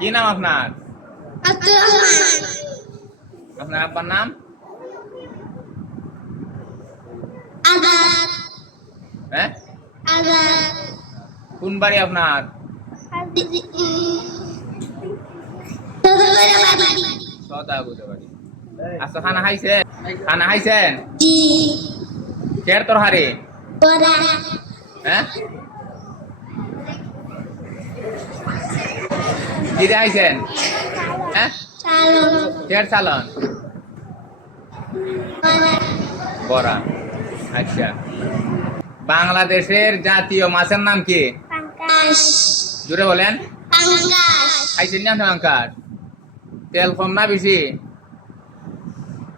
কি নাম আপনার? আব্দুর রহমান। আপনার আব্বার নাম? আজাদ। হ্যাঁ, আজাদ। কোন বাড়ি আপনার? সদাগর বাড়ি। আচ্ছা, খানা খাইছেন? খানা খাইছেন? জি। কের তরহারি? বড়া। হ্যাঁ, কি দিয়ে খাইছেন? হ্যাঁ, চালন। কের চালন? বড়া। বড়া। আচ্ছা, বাংলাদেশের জাতীয় মাছের নাম কি? পাঙ্গাস। জুড়ে বলেন। পাঙ্গাস। খাইছেন না আপনার? তেল কম না বেশি?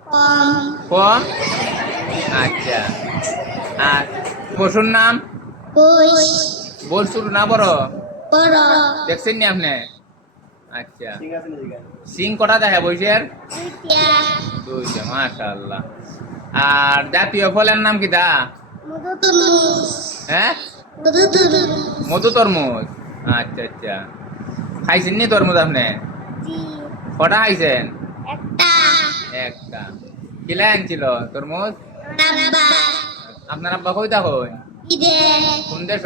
কম। কম। আচ্ছা, আর পশুর নাম? বই। বসুর না বড়? বড়। দেখছেন নি আপনি? আচ্ছা, সিং কটা দেখে বইসের? দুইটা। দুইটা, মাশাআল্লাহ। আর জাতীয় ফলের নাম কি তা? মধু তরমুজ। হ্যাঁ, মধু তরমুজ। মধু তরমুজ। আচ্ছা আচ্ছা, খাইছেন নি তরমুজ আপনি? জি। কটা খাইছেন? একটা। একটা। কিলা আনছিল তরমুজ? রাব্বা। আপনার আব্বা কই তখন? ঈদে। কোন দেশ?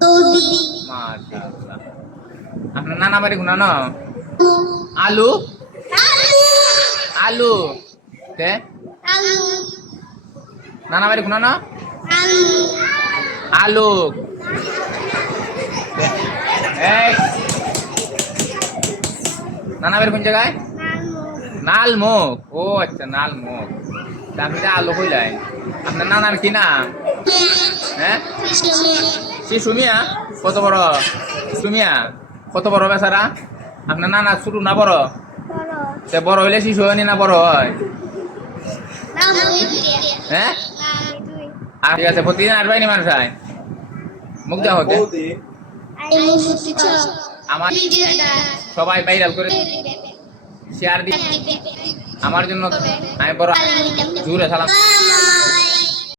সৌদি। মাশাআল্লাহ। আপনার নানা বাড়ি কোনা ন? আলু? আলু। আলু তে আলু। নানা বাড়ি কোনা ন? আলু। আলু। এই, নানা বাড়ি কোন জায়গায়? নালমুখ। ও আচ্ছা, নালমুখ। আপনি আলু কইলাই। আপনার নানার কি নাম? হ্যাঁ, সুমিয়া। কত বড় সুমিয়া? কত বড় বেচারা? আপনার নানা ছোট না বড়? সে বড় হইলে শিশু হয়নি না বড় হয়? হ্যাঁ, আর ঠিক আছে, প্রতিদিন আসবাই নি মানুষ হয় মুখ দেওয়া হতে আমার সবাই ভাইরাল করে শেয়ার দিই আমার জন্য। আমি বড় জুড়ে সালাম।